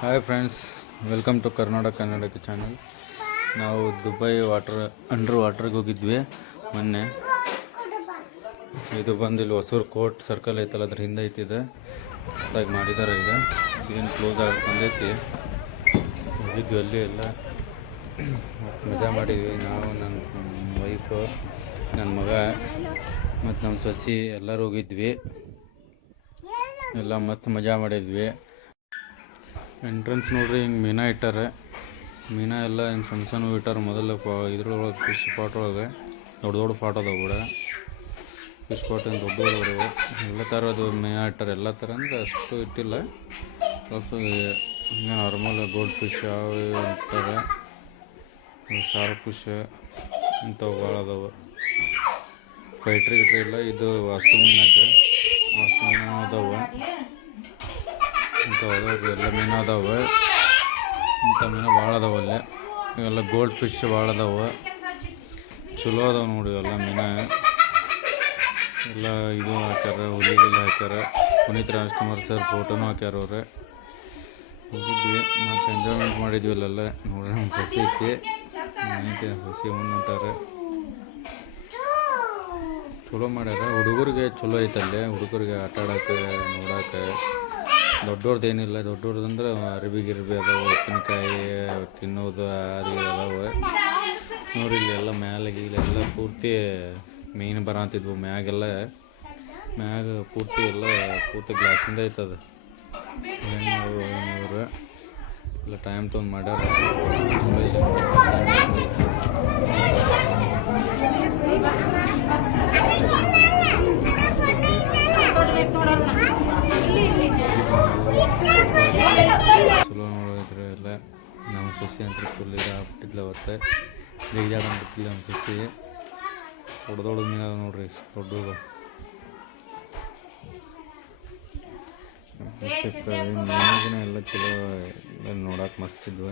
Hi friends welcome to Karnataka ಕನ್ನಡಕ channel ನಾವು Dubai water under ವಾಟ್ರಿಗೆ ಹೋಗಿದ್ವಿ ಮೊನ್ನೆ. ಇದು ಬಂದು ಇಲ್ಲಿ ಹೊಸೂರು ಕೋರ್ಟ್ ಸರ್ಕಲ್ ಐತಲ್ಲ, ಅದ್ರ ಹಿಂದೆ ಐತಿದೆ. ಅದಾಗಿ ಮಾಡಿದ್ದಾರೆ ಈಗ. ಏನು ಕ್ಲೋಸ್ ಆಗಿ ಬಂದೈತಿ. ಹೋಗಿದ್ವಿ ಅಲ್ಲಿ ಎಲ್ಲ. ಮಜಾ ಮಾಡಿದ್ವಿ. ನಾವು ನನ್ನ ವೈಫು ನನ್ನ ಮಗ ಮತ್ತು ನಮ್ಮ ಸೊಸಿ ಎಲ್ಲರೂ ಹೋಗಿದ್ವಿ. ಎಲ್ಲ ಮಸ್ತ್ ಮಜಾ ಮಾಡಿದ್ವಿ. ಎಂಟ್ರೆನ್ಸ್ ನೋಡ್ರಿ, ಹಿಂಗೆ ಮೀನಾ ಇಟ್ಟಾರೆ. ಮೀನಾ ಎಲ್ಲ ಹಿಂಗೆ ಸಣ್ಣ ಸಣ್ಣ ಇಟ್ಟಾರೆ ಮೊದಲು. ಪಾ ಇದ್ರೊಳಗೆ ಫಿಶ್ ಪಾಟ್ ಒಳಗೆ. ದೊಡ್ಡ ದೊಡ್ಡ ಪಾಟ್ ಅದಾವೆ ಕೂಡ ಫಿಶ್ ಪಾಟ್ ಏನು ದೊಡ್ಡ ಅದಾವೆ ಎಲ್ಲ ಅದು ಮೀನಾ ಇಟ್ಟಾರೆ. ಎಲ್ಲ ಥರ ಅಂದರೆ ಅಷ್ಟು ಇಟ್ಟಿಲ್ಲ. ಸ್ವಲ್ಪ ಹಿಂಗೆ ನಾರ್ಮಲ್ ಗೋಲ್ಡ್ ಫಿಶ್ ಯಾವ ಇರ್ತಾರೆ ಸಾರ್ ಫಿಶ್ ಇಂಥವು ಭಾಳ ಅದಾವೆ. ಫೈಟ್ರಿ ಗಿಟ್ರಿ ಇಲ್ಲ, ಇದು ವಾಸ್ತು ಮೀನಾಗ ವಾಸ್ತು ಮೀನು ಅದಾವೆ ಇಂಥ ಅದಾವ ಇವೆಲ್ಲ ಮೀನು ಅದಾವೆ ಇಂಥ ಮೀನು ಭಾಳ ಅದಾವೆ ಅಲ್ಲಿ. ಇವೆಲ್ಲ ಗೋಲ್ಡ್ ಫಿಶ್ ಭಾಳ ಅದಾವೆ. ಚಲೋ ಅದಾವೆ ನೋಡಿ ಇವೆಲ್ಲ ಮೀನು. ಎಲ್ಲ ಇದು ಹಾಕ್ಯಾರ, ಹುಲಿಗೆಲ್ಲ ಹಾಕ್ಯಾರ. ಪುನೀತ್ ರಾಜ್ಕುಮಾರ್ ಸರ್ ಫೋಟೋನು ಹಾಕ್ಯಾರ ಅವ್ರೆ. ಹೋಗಿದ್ವಿ. ಮತ್ತು ಎಂಜಾಯ್ಮೆಂಟ್ ಮಾಡಿದ್ವಿ ಅಲ್ಲೆಲ್ಲ. ನೋಡಿ ನಮ್ಮ ಸಸಿ ಐತಿ. ಐತಿ ಸಸಿ ಅಂತಾರೆ. ಚಲೋ ಮಾಡ್ಯಾರ. ಹುಡುಗರಿಗೆ ಚಲೋ ಐತಲ್ಲೇ. ಹುಡುಗರಿಗೆ ಆಟ ಆಡೋಕೆ ನೋಡೋಕೆ. ದೊಡ್ಡವ್ರದ್ದು ಏನಿಲ್ಲ ದೊಡ್ಡವ್ರದ್ದು ಅಂದ್ರೆ ಅರಿಬಿ ಅದಾವೆ, ಉಪ್ಪಿನಕಾಯಿ ತಿನ್ನೋದು ಅದು ಅದಾವ ಅದಾವೆ. ನೋಡ್ರಿ ಇಲ್ಲಿ ಎಲ್ಲ ಮ್ಯಾಲೆ ಎಲ್ಲ ಪೂರ್ತಿ ಮೀನು ಬರಂತಿದ್ವು ಮ್ಯಾಗೆಲ್ಲ, ಮ್ಯಾಗ ಪೂರ್ತಿ ಎಲ್ಲ ಪೂರ್ತಿ ಗ್ಲಾಸಿಂದ ಐತದ ಹೆಣ್ಣು ಎಲ್ಲ ಟೈಮ್ ತೊಗೊಂಡು ಮಾಡ್ಯಾರ ಚಲೋ ನೋಡಿದ್ರೆ ಎಲ್ಲ ನಮ್ಮ ಸಸಿ ಅಂತ ಫುಲ್ ಇದು ಆಗ್ಬಿಟ್ಟಿದ್ಲ ಅವತ್ತೆ. ಜಿಗಿಜಾಡ ಬಿಟ್ಟಿಲ್ಲ ಒಂದು ಸಸಿ. ದೊಡ್ಡ ದೊಡ್ಡ ಮೀನು ಅದಾವ ನೋಡ್ರಿ ದೊಡ್ಡದು. ಮೀನಾಗಿನ ಎಲ್ಲ ಚಲೋ ನೋಡಕ್ಕೆ ಮಸ್ತ್ ಇದ್ವು.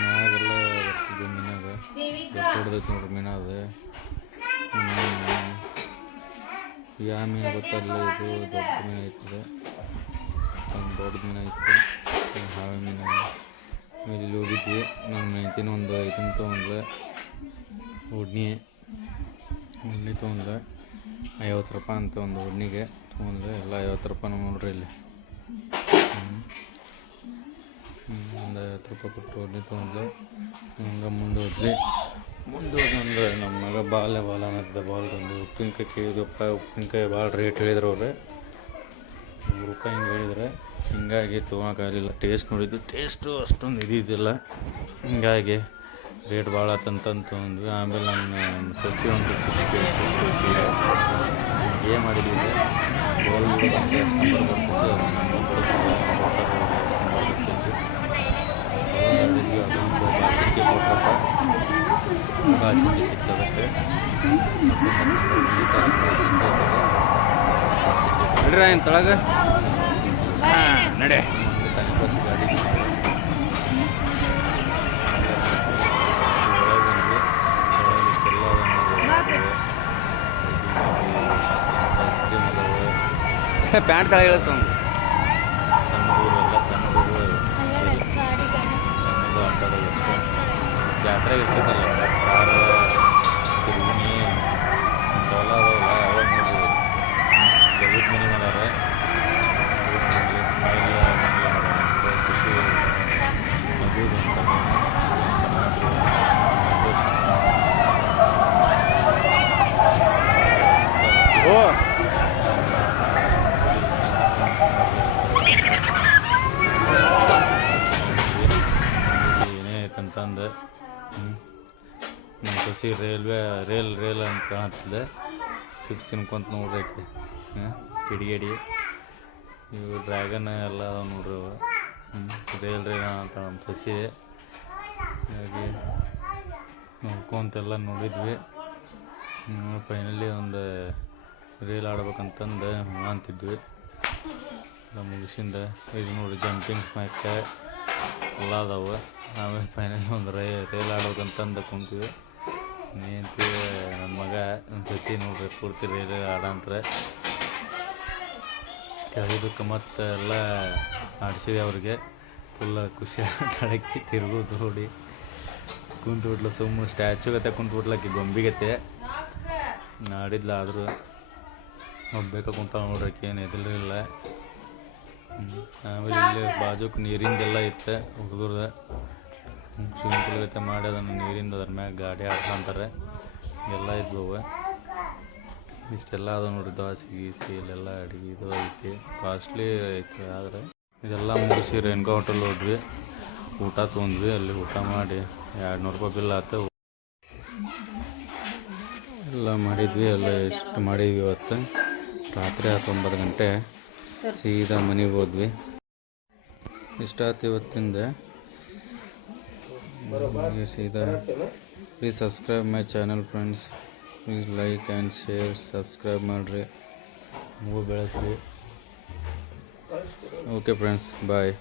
ಮ್ಯಾಗೆಲ್ಲ ಬರ್ತಿದ್ವು ಮೀನಾಗ. ದೊಡ್ಡದೈತೆ ನೋಡ್ರಿ ಮೀನಾದ ಯಾವ ಮೀನು ಗೊತ್ತಲ್ಲ ಇದು ದೊಡ್ಡ ಮೀನು ಐತದೆ ಒಂದು ದೊಡ್ಡ ಮೀನು ಐತೆ ಹಾವೆ ಮೀನು. ಇಲ್ಲಿ ಹೋಗಿದ್ವಿ. ನಮ್ಮ ಹೆಂಡತಿನ ಒಂದು ಇದನ್ನ ತೊಗೊಂಡ್ಲೆ. ಉಡ್ನಿ ಉಡ್ನಿ ತೊಗೊಂಡ್ಲೆ. ಐವತ್ತು ರೂಪಾಯಿ ಅಂತ ಒಂದು ಉಡ್ನಿಗೆ ತೊಗೊಂಡ್ಲೆ. ಎಲ್ಲ ಐವತ್ತು ರೂಪಾಯಿ ನೋಡ್ರಿ ಇಲ್ಲಿ. ಒಂದು ಐವತ್ತು ರೂಪಾಯಿ ಕೊಟ್ಟು ಉಡ್ನಿ ಮುಂದೆ ಮುಂದೆ ನಮ್ಮ ಮಗ ಬಾಲೆ ಬಾಲ ಬಾಲ್ ತಂದು ಉಪ್ಪಿನಕಾಯಿ ಕೇಳಿದಪ್ಪ ಉಪ್ಪಿನಕಾಯಿ ಭಾಳ ರೇಟ್ ಹೇಳಿದ್ರು ಅವ್ರೆ. ನೂರು ರೂಪಾಯಿ ಹಿಂಗೆ ಹೇಳಿದ್ರೆ, ಹಿಂಗಾಗಿ ತೊಗೊಳಕ್ಕಾಗಲಿಲ್ಲ ಟೇಸ್ಟ್ ನೋಡಿದ್ದು ಟೇಸ್ಟು ಅಷ್ಟೊಂದು ಇದಿದ್ದಿಲ್ಲ ಹಿಂಗಾಗಿ ರೇಟ್ ಭಾಳ ಆತಂತಂದು ತೊಗೊಂಡ್ವಿ. ಆಮೇಲೆ ನನ್ನ ಸಸಿ ಒಂದು ಏನು ಮಾಡಿದ್ವಿ ಬಾಚಿಕೆ ಸಿಗ್ತದಕ್ಕೆ ತೊಳಗ. ನಡೆ. ಪ್ಯಾಂಟ್ ತಳ ಇಳಿಸ ಜಾತ್ರೆ ಹುಡುಗರು ಏನೇ ಐತಂತಂದು ನಮ್ಮ ಸಸಿ ರೈಲ್ವೆ, ರೇಲ್ ರೇಲ್ ಅಂತ ಕಾಣ್ತದೆ ಚಿಪ್ಸ್ ತಿನ್ಕೊಂತ ನೋಡ್ರೈತೆ ಕಿಡಿಗೇಡಿ. ಇವು ಡ್ರ್ಯಾಗನ್ ಎಲ್ಲ ನೋಡ್ರಿ ರೈಲ್, ರೇಲ್ ಅಂತ ನಮ್ಮ ಸಸಿ. ಹಾಗೆ ನೋಡ್ಕೊಂತೆಲ್ಲ ನೋಡಿದ್ವಿ. ಫೈನಲಿ ಒಂದು ರೀಲ್ ಆಡ್ಬೇಕಂತಂದು ಅಂತಿದ್ವಿ. ಎಲ್ಲ ಮುಗಿಸಿಂದ ಇದು ನೋಡಿ ಜಂಪಿಂಗ್ ಸ್ಮ್ಯಾಕ್ ಎಲ್ಲ ಅದಾವೆ. ಆಮೇಲೆ ಫೈನಲ್ ಒಂದು ರೈ, ರೈಲ್ ಆಡ್ಬೇಕಂತಂದು ಕುಂತೀವಿ. ನೀಂತಿ ನನ್ನ ಮಗ ನನ್ನ ಸಸಿ ನೋಡ್ರಿ ಪೂರ್ತಿ ರೈಲ್ ಆಡಂತಾರೆ ಕೆಳಗಿದ್ದಕ್ಕೆ ಮತ್ತೆ ಎಲ್ಲ ಆಡಿಸಿದೆ ಅವ್ರಿಗೆ. ಫುಲ್ ಖುಷಿ ಆಟಾಡಕ್ಕೆ ತಿರುಗೋದು ನೋಡಿ. ಕುಂತು ಬಿಡ್ಲ ಸುಮ್ಮನೆ ಸ್ಟ್ಯಾಚು ಗತೆ ಕುಂತ್ಬಿಟ್ಲಕ್ಕಿ ಗೊಂಬಿಗತೆ ಆಡಿದ್ಲ ಆದರೂ ಒಬ್ಬೇಕ ಕುಂತ ನೋಡ್ರಕ್ಕೆ ಏನು ಎದಲಿಲ್ಲ ಆಮೇಲೆ ಇಲ್ಲಿ ಬಾಜುಕ್ ನೀರಿಂದೆಲ್ಲ ಇತ್ತು ಹುಡುಗರ್ದ. ಸ್ವಿಮ್ಮಿಂಗ್ ಪೂಲ್ ಗತೆ ಮಾಡಿ ಅದನ್ನು ನೀರಿಂದ ಅದ್ರ ಮ್ಯಾಗ ಗಾಡಿ ಆಡ್ಕೊಂತಾರೆ ಎಲ್ಲ ಇದ್ವು. ಇಷ್ಟೆಲ್ಲ ಅದು ನೋಡ್ರಿ ದೋಸೆ ಗೀಸಿ ಇಲ್ಲೆಲ್ಲ ಅಡುಗೆ ಇದು ಐತಿ. ಕಾಸ್ಟ್ಲಿ ಐತಿ ಆದರೆ. ಇದೆಲ್ಲ ಮುಗಿಸಿ ರೇಣುಕಾ ಹೋಟೆಲ್ ಹೋದ್ವಿ. ಊಟ ತೊಗೊಂಡ್ವಿ ಅಲ್ಲಿ ಊಟ ಮಾಡಿ. ಎರಡು ನೂರು ರೂಪಾಯಿ ಬಿಲ್ ಆಯ್ತು ಎಲ್ಲ ಮಾಡಿದ್ವಿ ಎಲ್ಲ ಎಷ್ಟು ಮಾಡಿದ್ವಿ ಇವತ್ತು. ರಾತ್ರಿ ಆಯ್ತು ಒಂಬತ್ತು ಗಂಟೆ ಸೀದಾ ಮನೆಗೆ ಹೋದ್ವಿ. ಇಷ್ಟ ಆಯ್ತು ಇವತ್ತಿಂದ. ಸೀದಾ please subscribe my channel friends please like and share subscribe ಮಾಡಿರಿ. ನೀವು ಬೆಳೆಸ್ರಿ. Okay friends bye